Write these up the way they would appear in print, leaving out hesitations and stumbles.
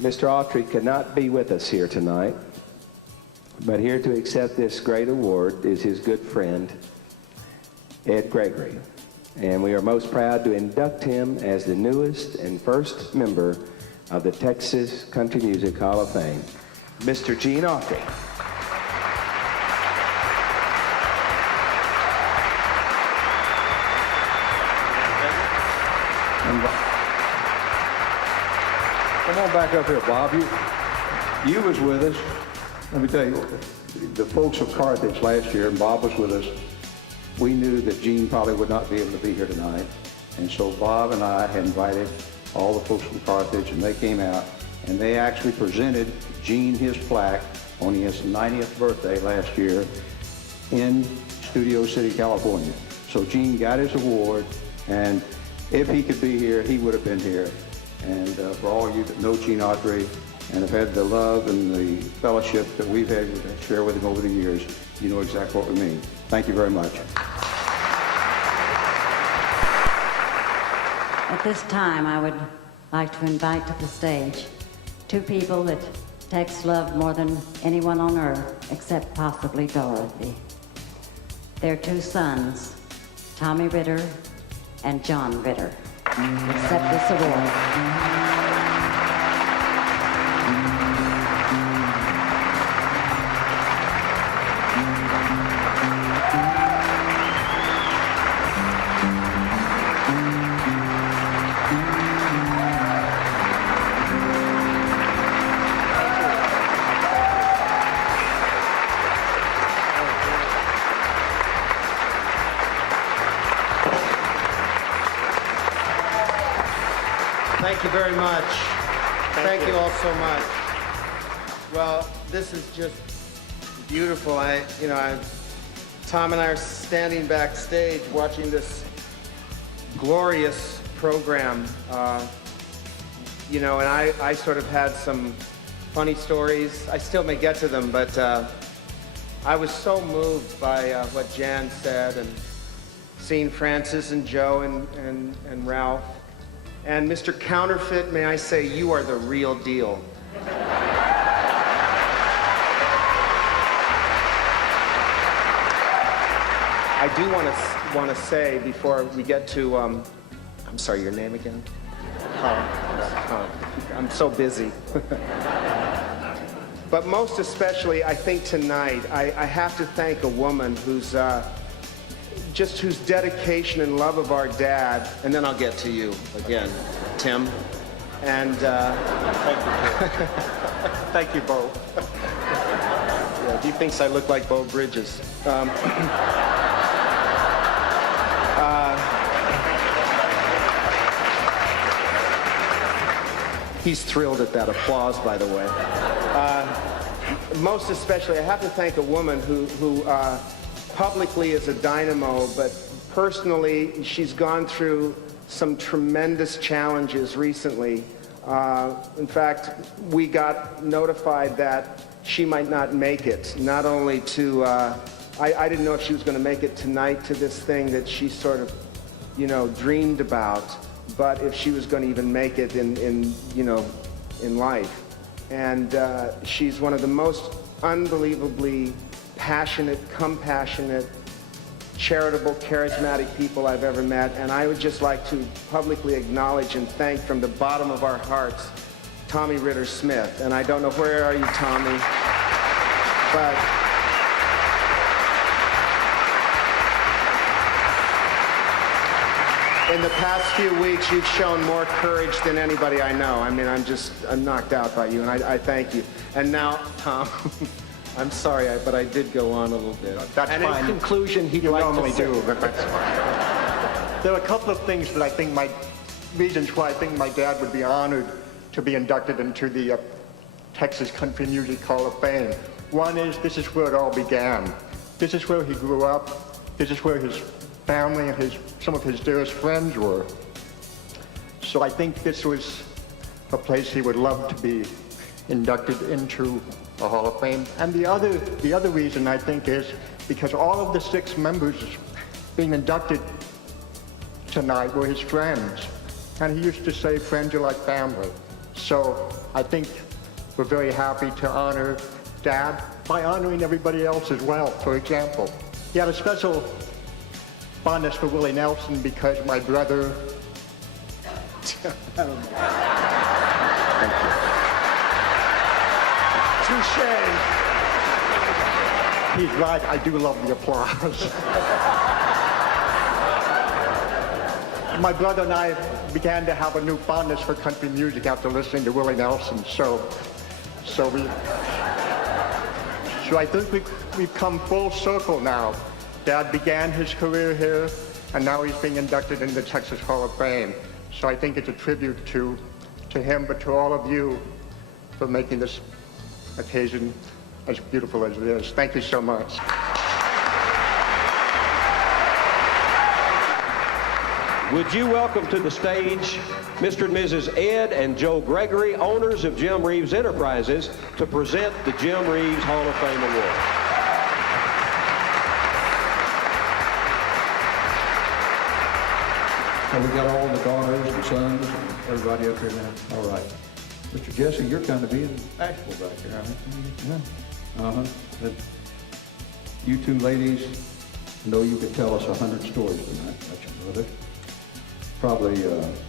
Mr. Autry could not be with us here tonight, but here to accept this great award is his good friend, Ed Gregory. And we are most proud to induct him as the newest and first member of the Texas Country Music Hall of Fame, Mr. Gene Autry. Come on back up here, Bob. You was with us. Let me tell you, the folks of Carthage last year, and Bob was with us, we knew that Gene probably would not be able to be here tonight. And so Bob and I had invited all the folks from Carthage, and they came out, and they actually presented Gene his plaque on his 90th birthday last year in Studio City, California. So Gene got his award, and if he could be here, he would have been here. And for all of you that know Gene Autry and have had the love and the fellowship that we've had to share with him over the years, you know exactly what we mean. Thank you very much. At this time, I would like to invite to the stage two people that Tex loved more than anyone on earth, except possibly Dorothy. Their two sons, Tommy Ritter and John Ritter. Accept this award. Thank you very much. Thank you all so much. Well, this is just beautiful. Tom and I are standing backstage watching this glorious program. And I sort of had some funny stories. I still may get to them, but I was so moved by what Jan said, and seeing Francis and Joe and Ralph. And Mr. Counterfeit, may I say, you are the real deal. I do want to say before we get to, I'm sorry, your name again? I'm so busy. But most especially, I think tonight, I have to thank a woman whose dedication and love of our dad, and then I'll get to you again, Tim. And thank you, thank you, Bo. Yeah, he thinks I look like Bo Bridges. He's thrilled at that applause, by the way. Most especially, I have to thank a woman who publicly is a dynamo, but personally, she's gone through some tremendous challenges recently. In fact, we got notified that she might not make it. Not only to, I didn't know if she was going to make it tonight to this thing that she sort of, dreamed about, but if she was going to even make it in life. And she's one of the most unbelievably passionate, compassionate, charitable, charismatic people I've ever met. And I would just like to publicly acknowledge and thank from the bottom of our hearts, Tommy Ritter Smith. And I don't know, where are you, Tommy? But in the past few weeks, you've shown more courage than anybody I know. I mean, I'm knocked out by you, and I thank you. And now, Tom, I'm sorry, but I did go on a little bit. That's and fine. In conclusion, he'd You like normally to say, do, but that's fine. There are a couple of things that I think reasons why I think my dad would be honored to be inducted into the Texas Country Music Hall of Fame. One is, this is where it all began. This is where he grew up. This is where his family and some of his dearest friends were. So I think this was a place he would love to be inducted into the Hall of Fame. And the other reason I think is because all of the 6 members being inducted tonight were his friends. And he used to say, friends are like family. So I think we're very happy to honor Dad by honoring everybody else as well. For example, he had a special fondness for Willie Nelson because my brother... Touche. He's right, I do love the applause. My brother and I began to have a new fondness for country music after listening to Willie Nelson, so I think we've come full circle now. Dad began his career here, and now he's being inducted into the Texas Hall of Fame. So I think it's a tribute to him, but to all of you for making this occasion as beautiful as it is. Thank you so much. Would you welcome to the stage Mr. and Mrs. Ed and Joe Gregory, owners of Jim Reeves Enterprises, to present the Jim Reeves Hall of Fame Award. And we got all the daughters and sons and everybody up here now. All right. Mr. Jesse, you're kind of being bashful back there, aren't you? Yeah. Uh-huh. But you two ladies know you could tell us 100 stories tonight about your brother. Probably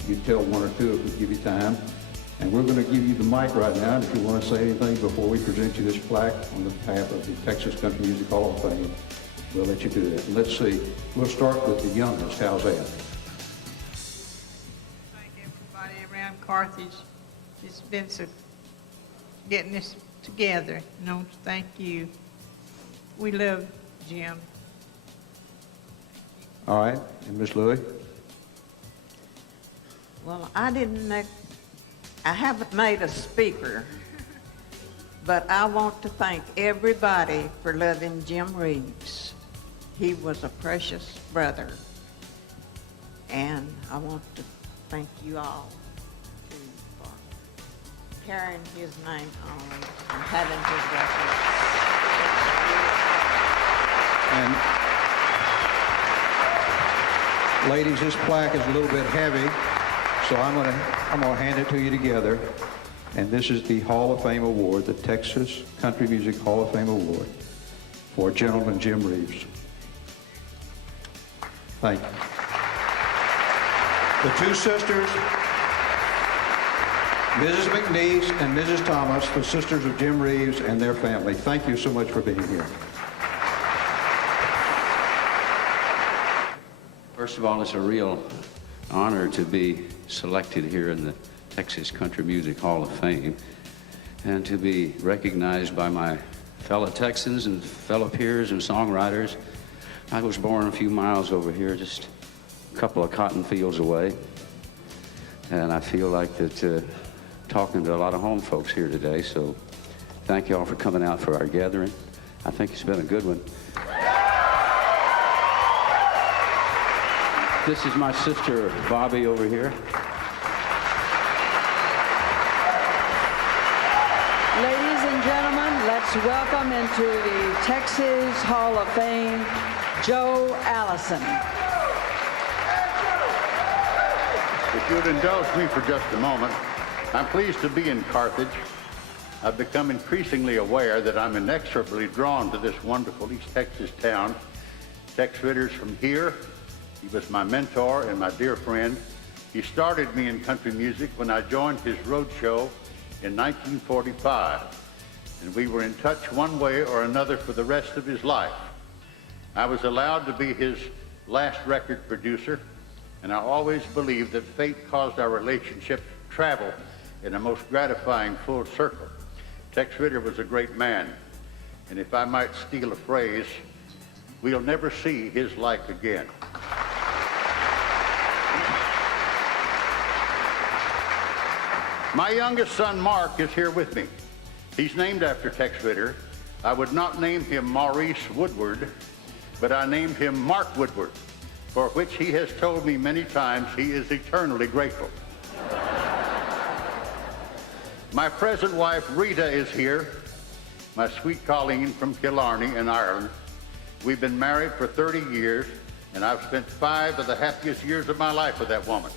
you'd tell one or two if we give you time. And we're going to give you the mic right now. And if you want to say anything before we present you this plaque on the behalf of the Texas Country Music Hall of Fame, we'll let you do that. And let's see. We'll start with the youngest. How's that? Thank everybody around Carthage. It's been so getting this together. Thank you. We love Jim. All right. And Miss Louie? Well, I haven't made a speaker, but I want to thank everybody for loving Jim Reeves. He was a precious brother, and I want to thank you all for carrying his name on and having his records. And ladies, this plaque is a little bit heavy, so I'm gonna hand it to you together. And this is the Hall of Fame Award, the Texas Country Music Hall of Fame Award for gentleman Jim Reeves. Thank you. The two sisters, Mrs. McNeese and Mrs. Thomas, the sisters of Jim Reeves and their family. Thank you so much for being here. First of all, it's a real honor to be selected here in the Texas Country Music Hall of Fame and to be recognized by my fellow Texans and fellow peers and songwriters. I was born a few miles over here, just a couple of cotton fields away, and I feel like that talking to a lot of home folks here today, so thank you all for coming out for our gathering. I think it's been a good one. This is my sister, Bobby, over here. Ladies and gentlemen, let's welcome into the Texas Hall of Fame, Joe Allison. If you'd indulge me for just a moment, I'm pleased to be in Carthage. I've become increasingly aware that I'm inexorably drawn to this wonderful East Texas town. Tex Ritter's from here. He was my mentor and my dear friend. He started me in country music when I joined his road show in 1945, and we were in touch one way or another for the rest of his life. I was allowed to be his last record producer, and I always believed that fate caused our relationship to travel in a most gratifying full circle. Tex Ritter was a great man, and if I might steal a phrase, we'll never see his like again. My youngest son, Mark, is here with me. He's named after Tex Ritter. I would not name him Maurice Woodward, but I named him Mark Woodward, for which he has told me many times he is eternally grateful. My present wife, Rita, is here, my sweet Colleen from Killarney in Ireland. We've been married for 30 years, and I've spent 5 of the happiest years of my life with that woman.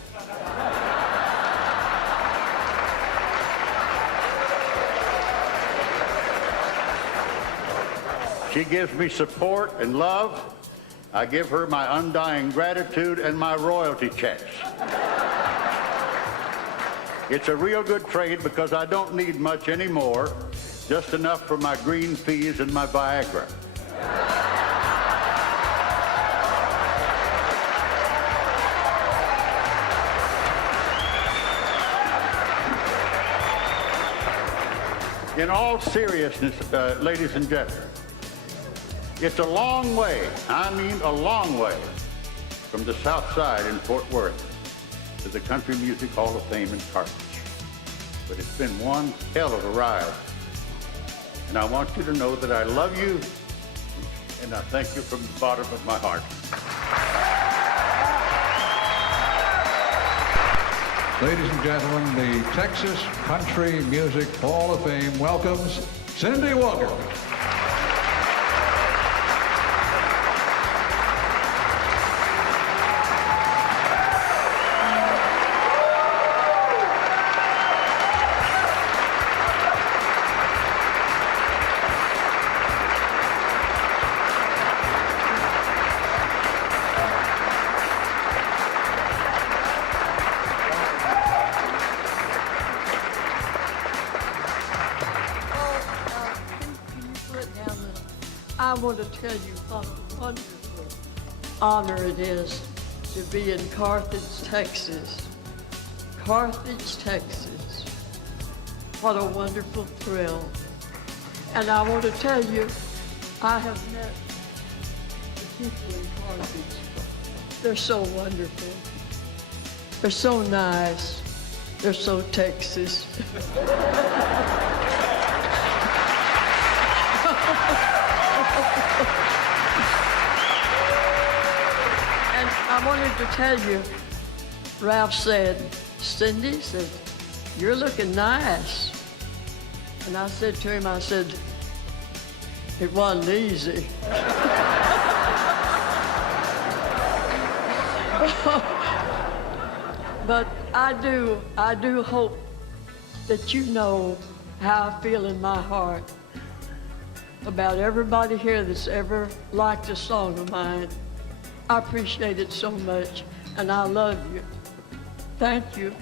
She gives me support and love. I give her my undying gratitude and my royalty checks. It's a real good trade because I don't need much anymore, just enough for my green peas and my Viagra. In all seriousness, ladies and gentlemen, it's a long way, I mean a long way, from the South Side in Fort Worth to the Country Music Hall of Fame in Carthage. But it's been one hell of a ride. And I want you to know that I love you, and I thank you from the bottom of my heart. Ladies and gentlemen, the Texas Country Music Hall of Fame welcomes Cindy Walker. I want to tell you what a wonderful honor it is to be in Carthage, Texas. Carthage, Texas. What a wonderful thrill. And I want to tell you, I have met the people in Carthage. They're so wonderful. They're so nice. They're so Texas. And I wanted to tell you, Ralph said, Cindy said, you're looking nice. And I said to him, I said, it wasn't easy. But I do hope that you know how I feel in my heart about everybody here that's ever liked a song of mine. I appreciate it so much, and I love you. Thank you.